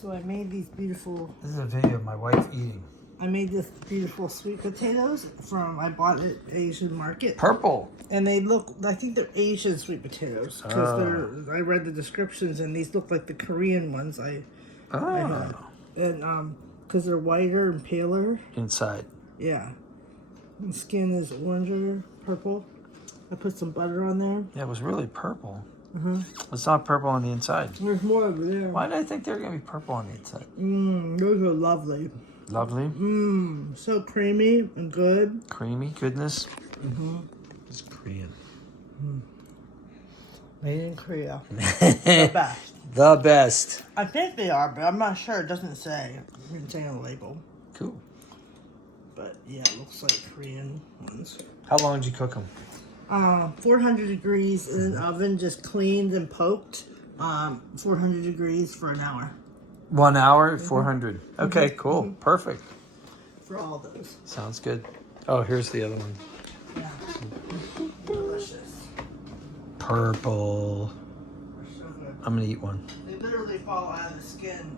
So I made these beautiful. This is a video of my wife eating. I made this beautiful sweet potatoes I bought at Asian market. Purple. And they look, I think they're Asian sweet potatoes. Because I read the descriptions and these look like the Korean ones I had. And because they're whiter and paler. Inside. Yeah. The skin is oranger, purple. I put some butter on there. Yeah, it was really purple. It's not purple on the inside. There's more over there. Why did I think they were going to be purple on the inside? Those are lovely. Lovely. So creamy and good. Creamy goodness. It's Korean. Made in Korea. The best. The best. I think they are, but I'm not sure. It doesn't say. It doesn't say on the label. Cool. But yeah, it looks like Korean ones. How long did you cook them? 400 degrees in the oven, just cleaned and poked. 400 degrees for an hour. 1 hour, 400. Okay, cool. Perfect. For all those. Sounds good. Oh, here's the other one. Yeah. Delicious. Purple. They're so good. I'm going to eat one. They literally fall out of the skin